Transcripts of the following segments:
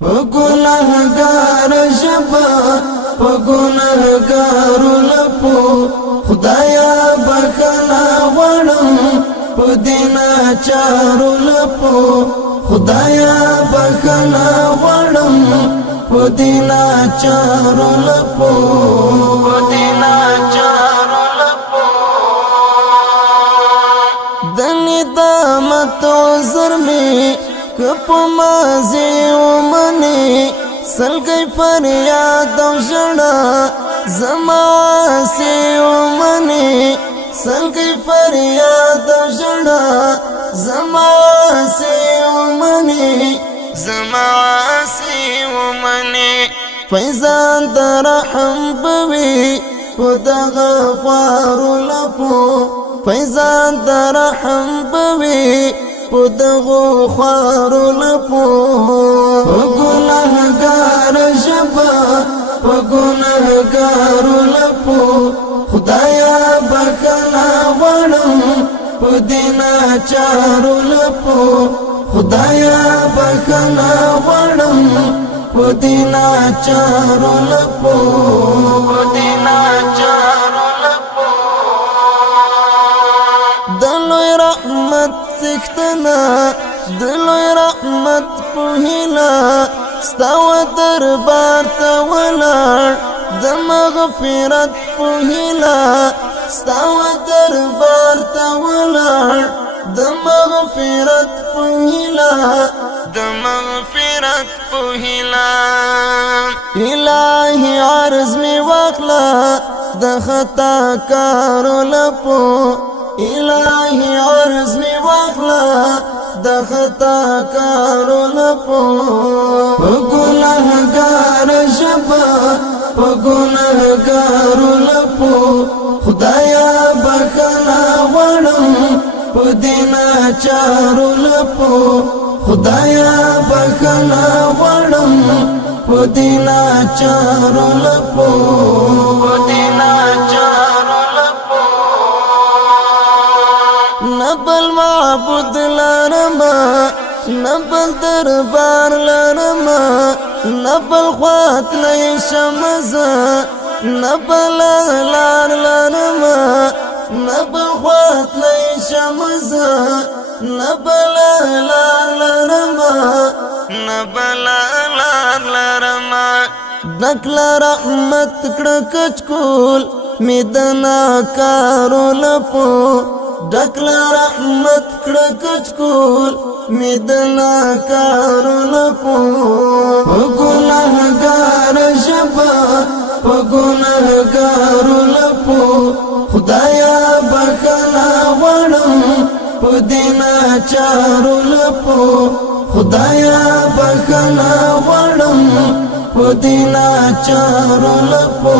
گناہگار شبا گناہگار لپو خدایا بخنا وڑم پدینا چارو لپو خدایا بخنا وڑم پدینا چارو لپو پدینا چارو لپو دنی دامت عذر میں کپ مازی ومنی سلگی فریاد و جڑا زماسی ومنی سلگی فریاد و جڑا زماسی ومنی زماسی ومنی فیضان در رحم بوی خدا غفار لپو فیضان در رحم بوی پدغو خوار لپو گناہگار شبا گناہگار لپو خدایا بخنا وڑم پدینا چارو لپو خدایا بخنا وڑم پدینا چارو لپو پدینا چارو لپو دلوی رحمت سختنا دلوی رحمت پوهیلا ستاو دربار تا ولار د مغفرت پوهیلا ستاو دربار تا ولار د مغفرت پوهیلا د مغفرت پوهیلا الہی عرض می واخلا د خطا کارو لپو الہی عرض می واخلا د خطا کارو لپو گناہگار شبا گناہگار لپو خدایا بخنا وڑم پدینا چارو لپو خدایا بخنا وڑم پدینا چارو لپو پدینا چارو لپو نبل معبود لرما نبل دربار لرما نبل خوات لیشمزا نبل لار لرما نبل خوات لیشمزا نبل لار لرما نبل لار لرما نکل رحمت کڑکچ کول میدنا کارو لپو ڈکلا رحمت کڑکچ کول میدنا کارو لپو گناہگار شبا گناہگار لپو خدایا بخنا وڑم پدینا چارو لپو خدایا بخنا وڑم پدینا چارو لپو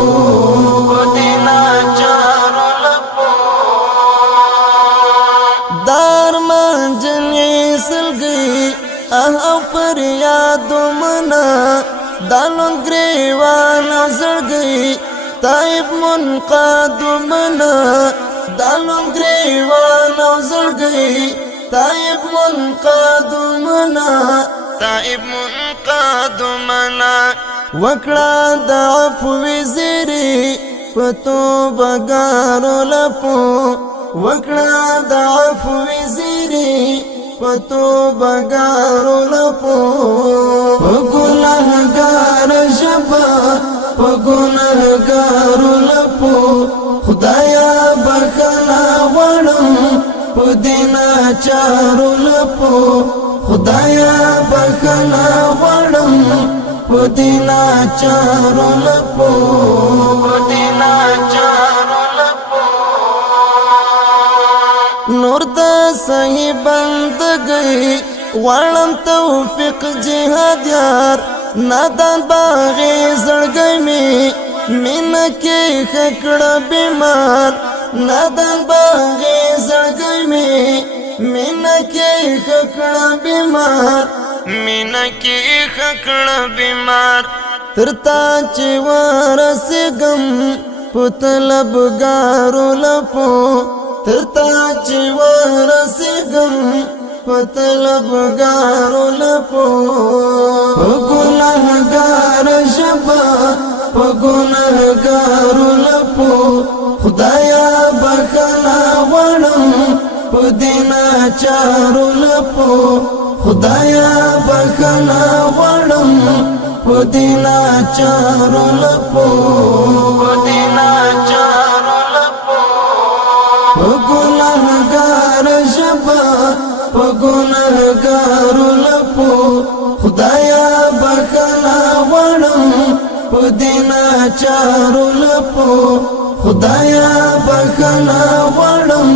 پدینا چارو لپو دارمان جنی سلگی فریاد منا دالون گریوان زرگی تائب منقاد منا دالون گریوان زرگی تائب منقاد منا تائب منقاد منا وکڑا دا عفو زیری پتو بگارو لپو وکڑا دا عفو زیری پتو بگارو لپو گناہگار شبا گناہگار لپو خدایا بخنا وڑم پدینا چارو لپو خدایا بخنا وڑم پدینا چارو لپو پدینا چارو لپو نور دا صحیح بند گئی وڑم توفیق جہاد یار نادان باغی زڑگئی میں مین کی خکڑا بیمار نادان باغی زڑگئی میں مین کی خکڑا بیمار مین کی خکڑا بیمار ترتا چوارسی گم پتلب گارو لپو ترتا چوارسی گم پتلب گارو لپو په ګناهګارو لپو خدایا بخنا غواړم په دې ناچارو لپو خدایا بخنا غواړم په دې ناچارو لپو په دې ناچارو لپو په ګناهګار ژبه په ګناهګارو لپو خدایا بخنا غواړم په دې ناچارو لپو خدایا بخنا غواړم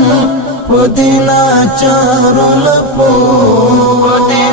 په دې ناچارو لپو په دې